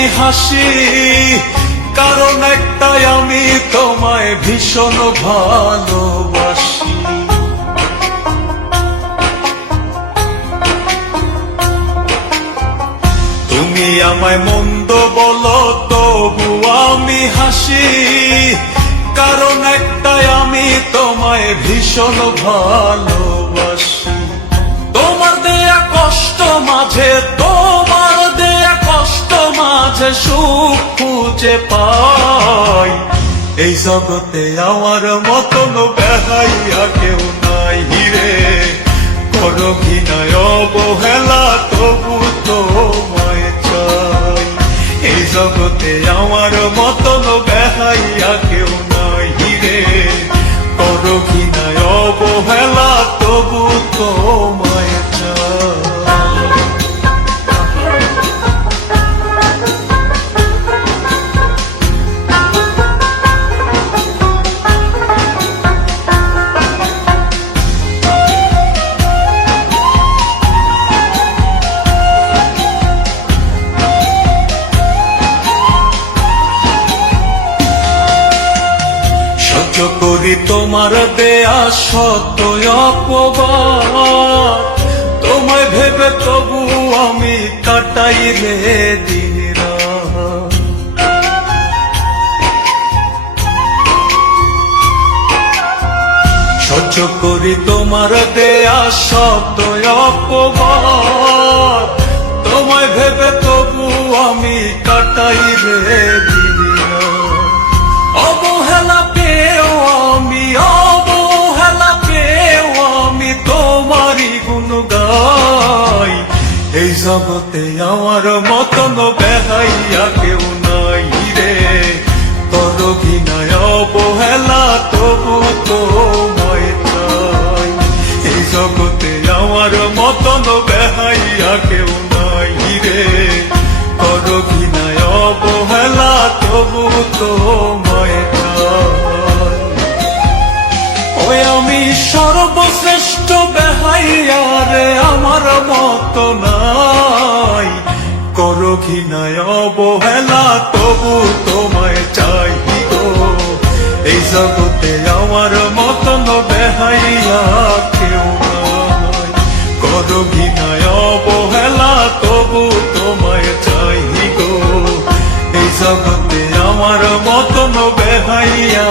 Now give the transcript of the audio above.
আমি হাসি, কারণ একটাই আমি তোমায় ভীষণ ভালোবাসি। তুমি আমায় মন্দ বলো তবু আমি হাসি, কারণ একটাই আমি তোমায় ভীষণ ভালোবাসি। তোমার দেয়া কষ্ট মাঝে, তোমার দেয়া কষ্ট মাঝে সুখ খুঁজে পাই। এই জগতে আমার মতন বেহাইয়া কেউ নাই রে, করো ঘৃণায় অবহেলা তবু তোমায় চাই। এই জগতে আমার মতন বেহাইয়া কেউ নাই রে, করো ঘৃণায় অবহেলা তবু তোমায় চাই। সহ্য করি তোমার দেয়া শত অপবাদ, তোমায় ভেবে তবু আমি কাটাই রে দিন রাত। সহ্য করি তোমার দেয়া শত অপবাদ, তোমায় ভেবে তবু আমি কাটাই রে দিন রাত। অবহেলা পেও আমি, অবহেলা পেও আমি তোমারই গুণ গাই। এই জগতে আমার মতন বেহাইয়া কেউ নাই রে, করো ঘৃণায় অবহেলা তবু তোমায় চাই। এই জগতে আমার মতন বেহাইয়া কেউ নাই রে, করো ঘৃণায় অবহেলা তবু তোমায় চাই। ওই আমি সর্বশ্রেষ্ঠ বেহাইয়া রে, আমার মত নাই, করো ঘৃণায় অবহেলা তবু তোমায় চাই গো। এই জগতে আমার মতন বেহাইয়া কেউ নাই, করো ঘৃণায় অবহেলা তবু তোমায় চাই গো। এই জগতে আমার মতন বেহাইয়া